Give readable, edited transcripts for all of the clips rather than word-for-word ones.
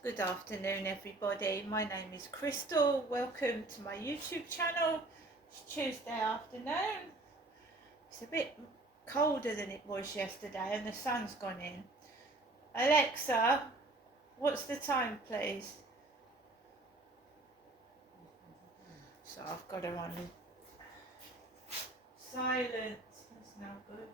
Good afternoon everybody, my name is Crystal. Welcome to my YouTube channel. It's Tuesday afternoon. It's a bit colder than it was yesterday and the sun's gone in. Alexa, what's the time please? So I've got her on silent. That's no good.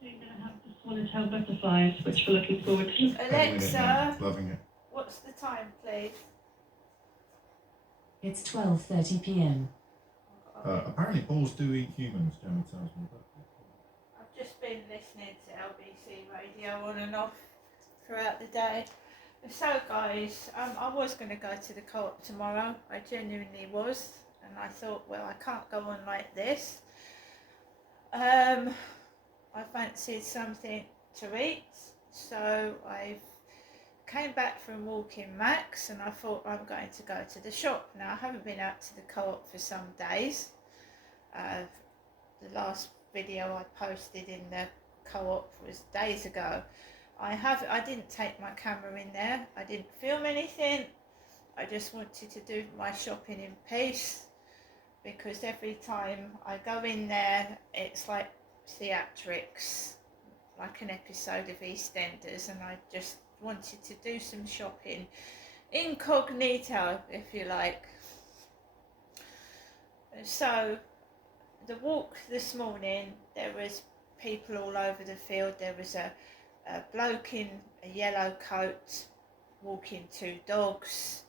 You're going to have the swallowtail butterflies, which we're looking forward to. Alexa, Loving it. what's the time please? It's 12:30 p.m. Apparently balls do eat humans, Jamie tells me. I've just been listening to LBC radio on and off throughout the day. So guys, I was going to go to the Co-op tomorrow. I genuinely was, and I thought, well, I can't go on like this. I fancied something to eat, so I came back from walking Max and I thought I'm going to go to the shop. Now I haven't been out to the Co-op for some days. The last video I posted in the Co-op was days ago. I didn't take my camera in there. I didn't film anything. I just wanted to do my shopping in peace, because every time I go in there it's like theatrics, like an episode of EastEnders, and I just wanted to do some shopping incognito, if you like. So the walk this morning, there was people all over the field. There was a bloke in a yellow coat walking two dogs.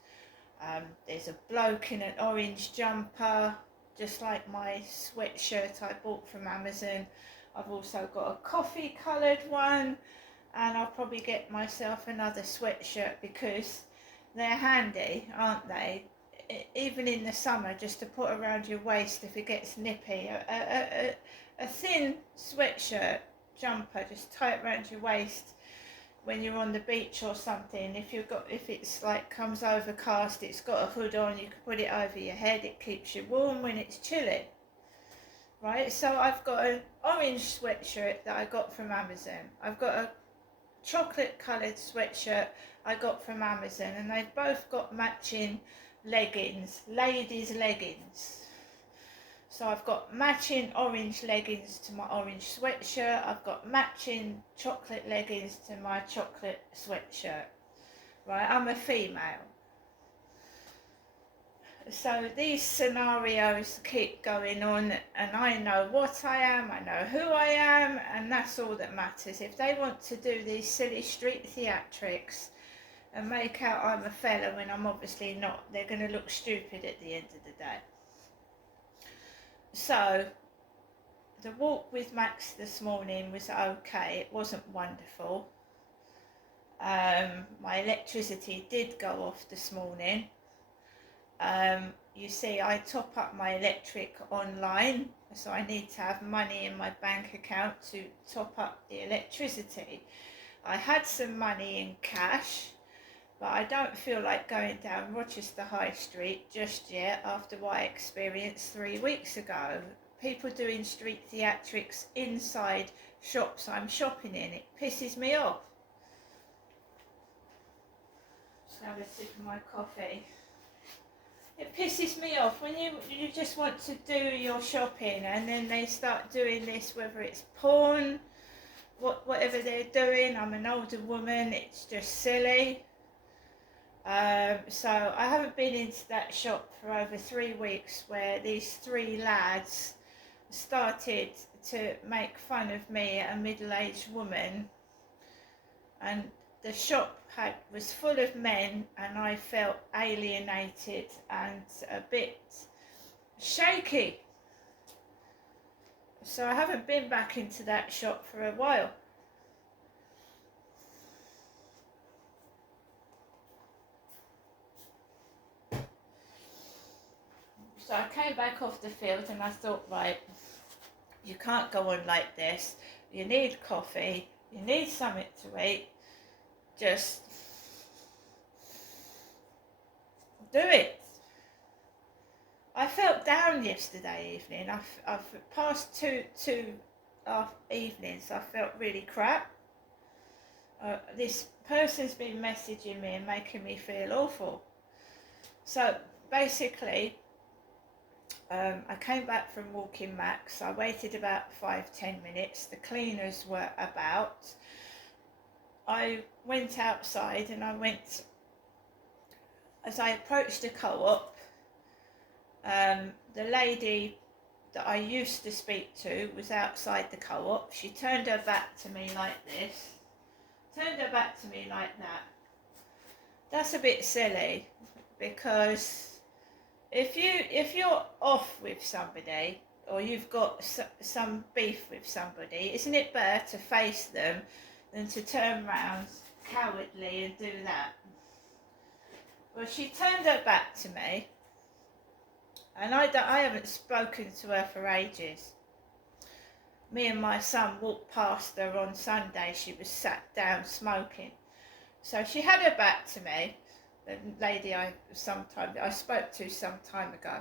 There's a bloke in an orange jumper, just like my sweatshirt I bought from Amazon. I've also got a coffee coloured one, and I'll probably get myself another sweatshirt because they're handy, aren't they? Even in the summer, just to put around your waist if it gets nippy. A thin sweatshirt jumper, just tie it around your waist when you're on the beach or something. If it's like comes overcast, it's got a hood on, you can put it over your head. It keeps you warm when it's chilly, right? So I've got an orange sweatshirt that I got from Amazon. I've got a chocolate coloured sweatshirt I got from Amazon, and they've both got matching leggings, ladies leggings. So I've got matching orange leggings to my orange sweatshirt. I've got matching chocolate leggings to my chocolate sweatshirt. Right, I'm a female. So these scenarios keep going on, and I know what I am, I know who I am, and that's all that matters. If they want to do these silly street theatrics and make out I'm a fella when I'm obviously not, they're going to look stupid at the end of the day. So the walk with Max this morning was okay. It wasn't wonderful. My electricity did go off this morning. You see, I top up my electric online, so I need to have money in my bank account to top up the electricity. I had some money in cash, but I don't feel like going down Rochester High Street just yet after what I experienced 3 weeks ago. People doing street theatrics inside shops I'm shopping in. It pisses me off. Just have a sip of my coffee. It pisses me off when you just want to do your shopping and then they start doing this, whether it's porn, whatever they're doing. I'm an older woman, it's just silly. So I haven't been into that shop for over 3 weeks, where these three lads started to make fun of me, a middle-aged woman, and the shop was full of men, and I felt alienated and a bit shaky. So I haven't been back into that shop for a while. So I came back off the field and I thought, right, you can't go on like this. You need coffee, you need something to eat. Just do it. I felt down yesterday evening. I've passed two evenings I felt really crap. this person's been messaging me and making me feel awful. So basically, I came back from walking Max. I waited about 5-10 minutes. The cleaners were about. I went outside and as I approached the co-op, the lady that I used to speak to was outside the co-op. She turned her back to me like this. Turned her back to me like that. That's a bit silly, because if you're off with somebody, or you've got some beef with somebody, isn't it better to face them than to turn round cowardly and do that? Well, she turned her back to me, and I haven't spoken to her for ages. Me and my son walked past her on Sunday. She was sat down smoking. So she had her back to me, the lady I spoke to some time ago.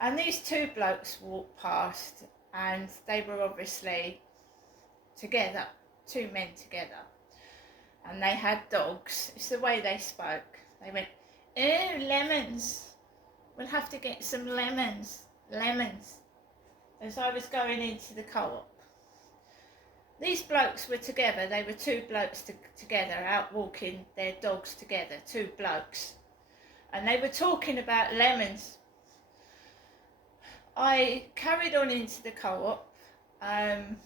And these two blokes walked past, and they were obviously together, two men together. And they had dogs. It's the way they spoke. They went, "Oh, lemons. We'll have to get some lemons. Lemons." As I was going into the co-op. These blokes were together. They were two blokes together, out walking their dogs together, two blokes. And they were talking about lemons. I carried on into the co-op. The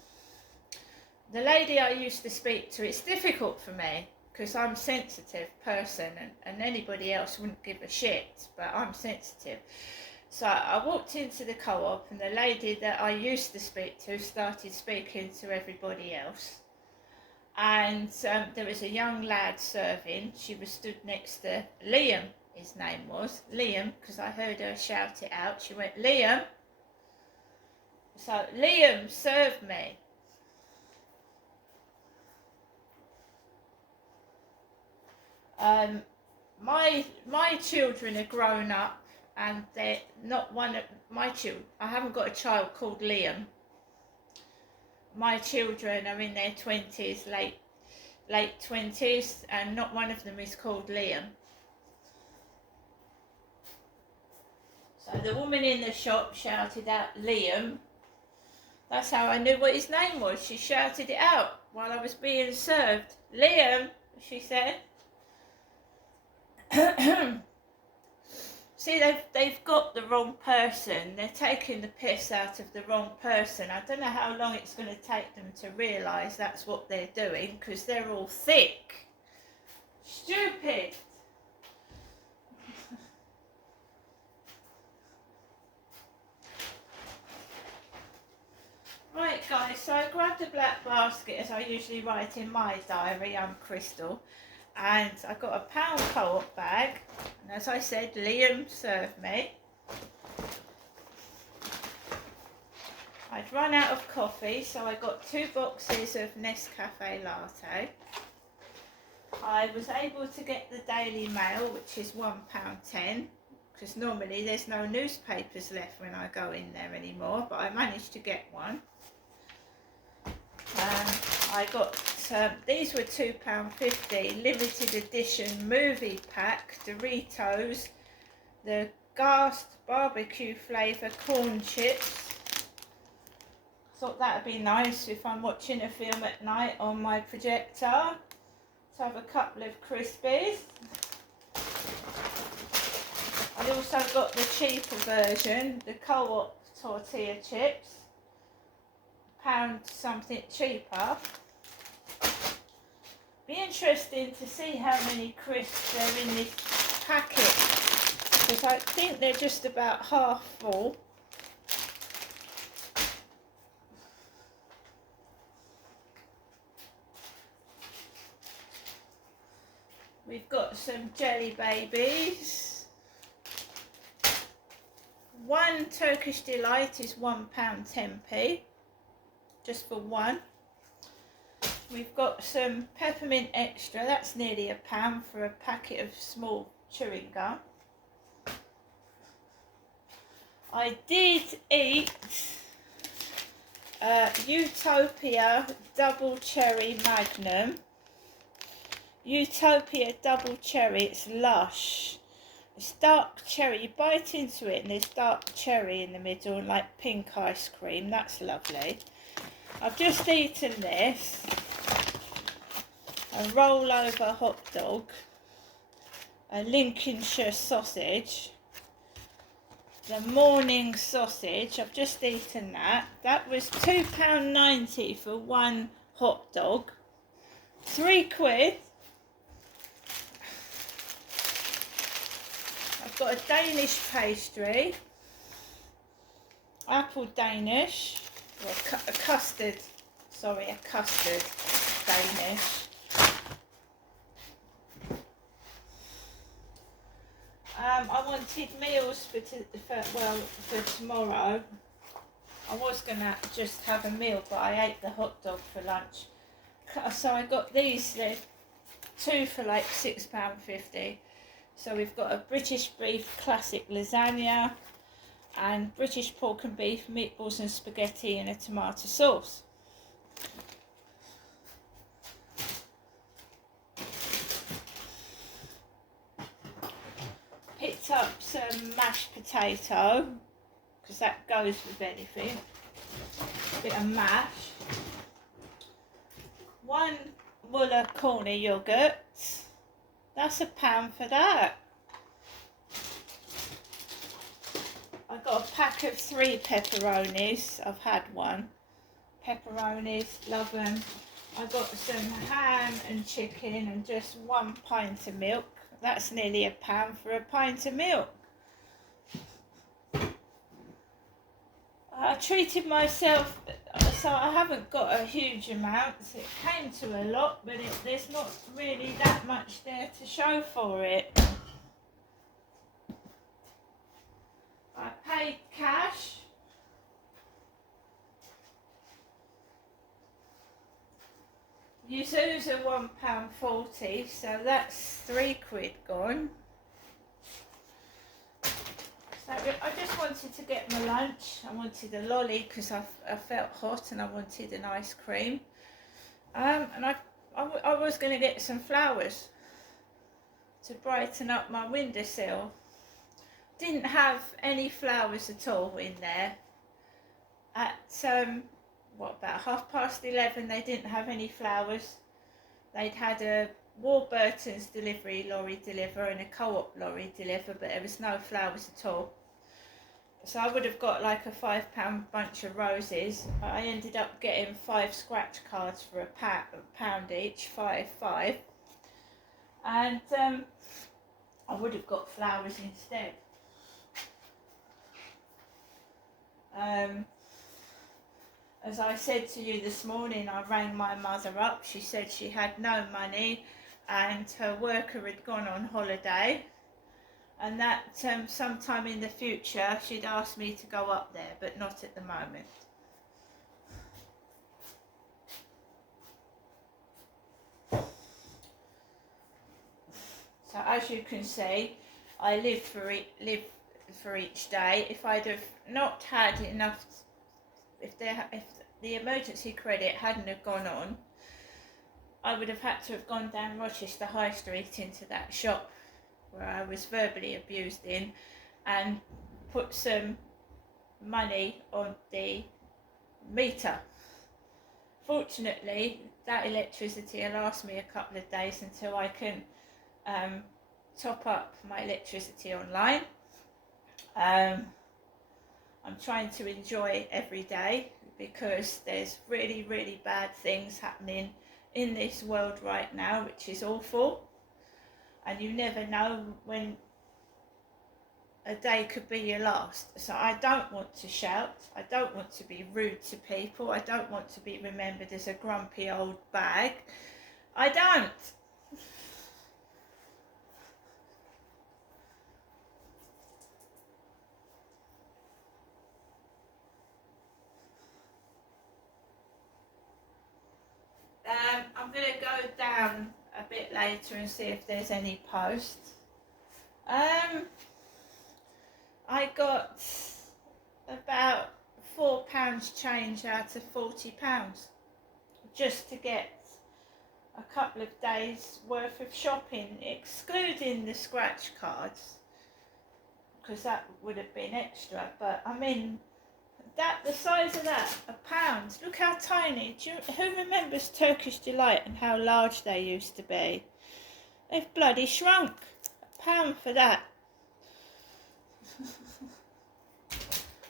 lady I used to speak to, it's difficult for me because I'm a sensitive person, and anybody else wouldn't give a shit, but I'm sensitive. So I walked into the co-op, and the lady that I used to speak to started speaking to everybody else. And there was a young lad serving. She was stood next to Liam, his name was. Liam, because I heard her shout it out. She went, "Liam." So Liam served me. My children are grown up, and they're not one of my children. I haven't got a child called Liam. My children are in their 20s, late 20s, and not one of them is called Liam. So the woman in the shop shouted out, "Liam." That's how I knew what his name was. She shouted it out while I was being served. "Liam," she said. See, they've got the wrong person. They're taking the piss out of the wrong person. I don't know how long it's going to take them to realise that's what they're doing, because they're all thick. Stupid. Right, guys, so I grabbed a black basket, as I usually write in my diary. I'm Crystal. And I got a pound co-op bag, and as I said, Liam served me. I'd run out of coffee, so I got 2 boxes of Nescafe Latte. I was able to get the Daily Mail, which is £1.10, because normally there's no newspapers left when I go in there anymore, but I managed to get one. I got these were £2.50 limited edition movie pack Doritos, the Ghast barbecue flavour corn chips. Thought that would be nice if I'm watching a film at night on my projector. To have a couple of Crispies. I also got the cheaper version, the co-op tortilla chips. £1 something cheaper. Be interesting to see how many crisps are in this packet, because I think they're just about half full. We've got some Jelly Babies. One Turkish Delight is £1.10p, just for one. We've got some Peppermint Extra, that's nearly £1 for a packet of small chewing gum. I did eat Utopia Double Cherry Magnum. Utopia double cherry. It's lush. It's dark cherry. You bite into it and there's dark cherry in the middle and like pink ice cream. That's lovely. I've just eaten this. A roll over hot dog. A Lincolnshire sausage. The morning sausage. I've just eaten that. That was £2.90 for one hot dog. £3. I've got a Danish pastry, apple Danish, or a custard Danish. I wanted meals for tomorrow. I was going to just have a meal, but I ate the hot dog for lunch. So I got these, they're two for like £6.50. So we've got a British beef classic lasagna and British pork and beef meatballs and spaghetti and a tomato sauce. Picked up some mashed potato because that goes with anything. Bit of mash. One Muller Corner yoghurt. That's £1 for that. I got a pack of 3 pepperonis. I've had one. Pepperonis, love them. I got some ham and chicken and just 1 pint of milk. That's nearly £1 for a pint of milk. I treated myself, so I haven't got a huge amount. It came to a lot, but there's not really that much there to show for it. I paid cash. Isuzu £1.40, so that's £3 gone. So I just wanted to get my lunch. I wanted a lolly because I felt hot and I wanted an ice cream. And I was going to get some flowers to brighten up my windowsill. Didn't have any flowers at all in there. At about 11:30 they didn't have any flowers. They'd had a Warburton's delivery lorry deliver and a Co-op lorry deliver, but there was no flowers at all. So I would have got like a £5 bunch of roses. I ended up getting 5 scratch cards for a pound each, five. And I would have got flowers instead. As I said to you this morning, I rang my mother up. She said she had no money and her worker had gone on holiday, and that sometime in the future she'd ask me to go up there, but not at the moment. So as you can see, I live for each day. If I'd have not had enough, if the emergency credit hadn't have gone on, I would have had to have gone down Rochester High Street into that shop where I was verbally abused in and put some money on the meter. Fortunately, that electricity will last me a couple of days until I can top up my electricity online. I'm trying to enjoy every day because there's really, really bad things happening in this world right now, which is awful. And you never know when a day could be your last. So I don't want to shout. I don't want to be rude to people. I don't want to be remembered as a grumpy old bag. I don't. I'm going to go down a bit later and see if there's any posts. I got about £4 change out of £40 just to get a couple of days worth of shopping, excluding the scratch cards, because that would have been extra. But I mean, that the size of that, £1. Look how tiny. Who remembers Turkish Delight and how large they used to be? They've bloody shrunk. £1 for that.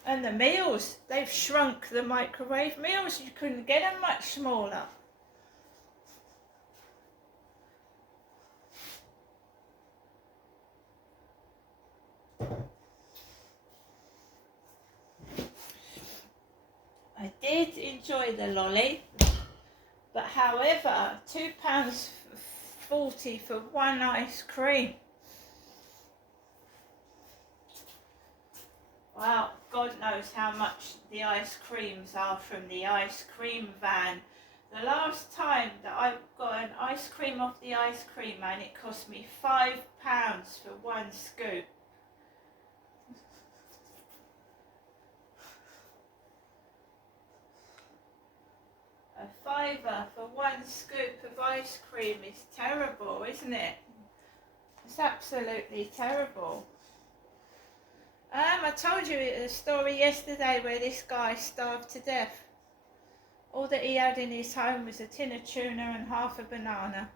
And the meals, they've shrunk the microwave meals. You couldn't get them much smaller. I did enjoy the lolly, but however, £2.40 for one ice cream. Well, God knows how much the ice creams are from the ice cream van. The last time that I got an ice cream off the ice cream man, it cost me £5 for one scoop. A £5 for one scoop of ice cream is terrible, isn't it? It's absolutely terrible. I told you a story yesterday where this guy starved to death. All that he had in his home was a tin of tuna and half a banana.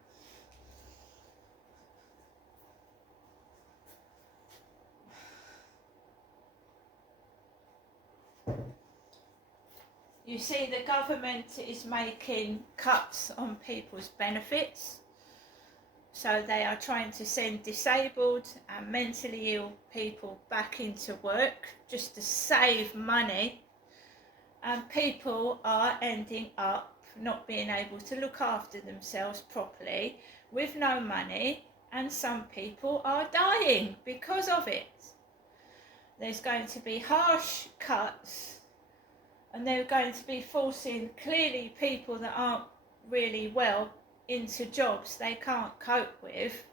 You see, the government is making cuts on people's benefits. So they are trying to send disabled and mentally ill people back into work just to save money. And people are ending up not being able to look after themselves properly with no money, and some people are dying because of it. There's going to be harsh cuts, and they're going to be forcing clearly people that aren't really well into jobs they can't cope with,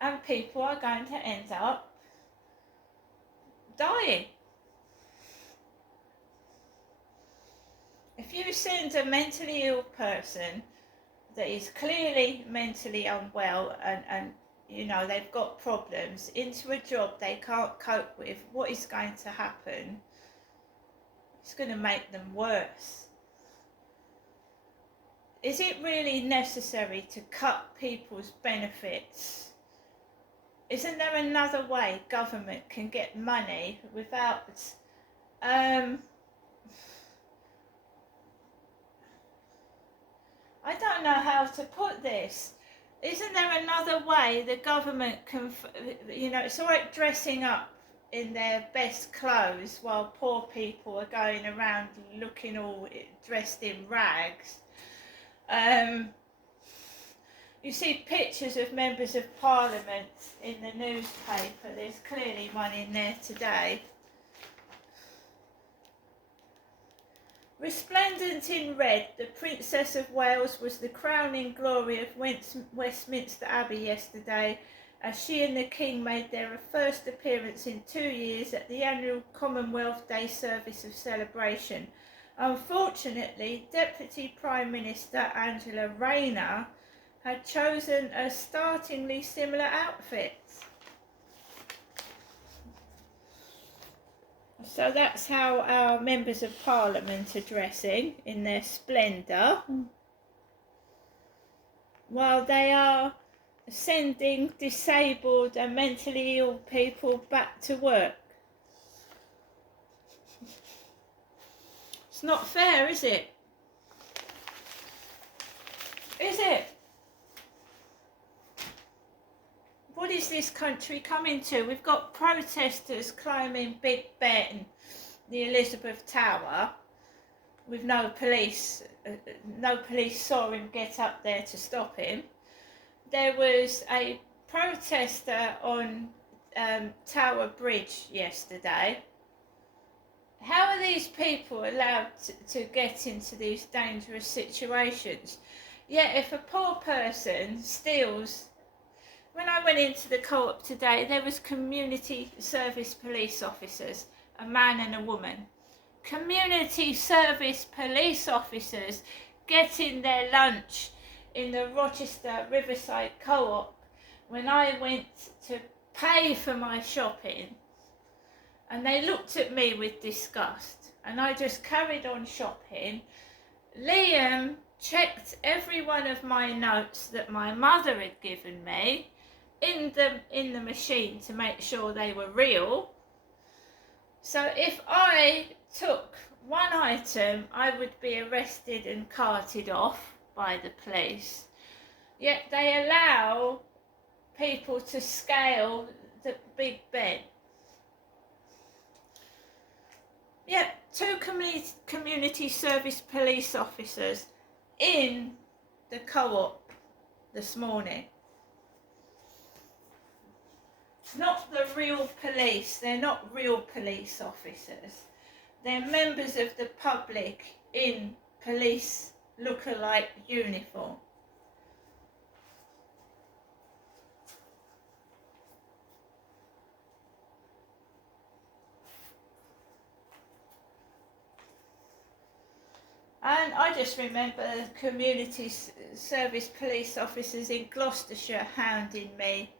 and people are going to end up dying. If you send a mentally ill person that is clearly mentally unwell and you know they've got problems into a job they can't cope with, what is going to happen? It's going to make them worse. Is it really necessary to cut people's benefits? Isn't there another way government can get money without I don't know how to put this. Isn't there another way the government can, you know, it's all right dressing up in their best clothes while poor people are going around looking all dressed in rags. You see pictures of members of parliament in the newspaper. There's clearly one in there today. Resplendent in red, the Princess of Wales was the crowning glory of Westminster Abbey yesterday, as she and the King made their first appearance in 2 years at the annual Commonwealth Day service of celebration. Unfortunately, Deputy Prime Minister Angela Rayner had chosen a startlingly similar outfit. So that's how our members of Parliament are dressing in their splendour, while they are sending disabled and mentally ill people back to work. It's not fair, is it? Is it? What is this country coming to? We've got protesters climbing Big Ben, the Elizabeth Tower, with no police. No police saw him get up there to stop him. There was a protester on Tower Bridge yesterday. How are these people allowed to get into these dangerous situations? Yet if a poor person steals... When I went into the co-op today, there was community service police officers, a man and a woman. Community service police officers getting their lunch in the Rochester Riverside Co-op when I went to pay for my shopping, and they looked at me with disgust, and I just carried on shopping. Liam checked every one of my notes that my mother had given me in the machine to make sure they were real. So if I took one item, I would be arrested and carted off by the police. Yet they allow people to scale the Big Ben. Yep, 2 community service police officers in the Co-op this morning. Not the real police, they're not real police officers. They're members of the public in police look-alike uniform. And I just remember community service police officers in Gloucestershire hounding me.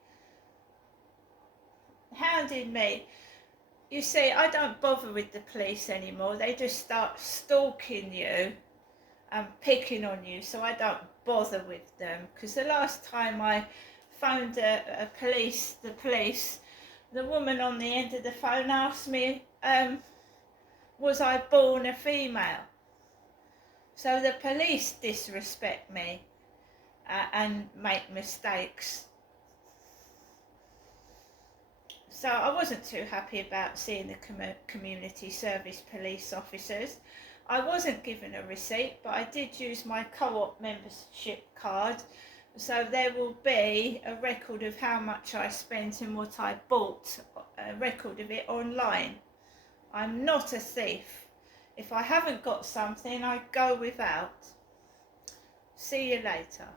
You see, I don't bother with the police anymore. They just start stalking you and picking on you, so I don't bother with them. Because the last time I phoned the police, the woman on the end of the phone asked me, was I born a female? So the police disrespect me and make mistakes. So I wasn't too happy about seeing the community service police officers. I wasn't given a receipt, but I did use my Co-op membership card. So there will be a record of how much I spent and what I bought, a record of it online. I'm not a thief. If I haven't got something, I go without. See you later.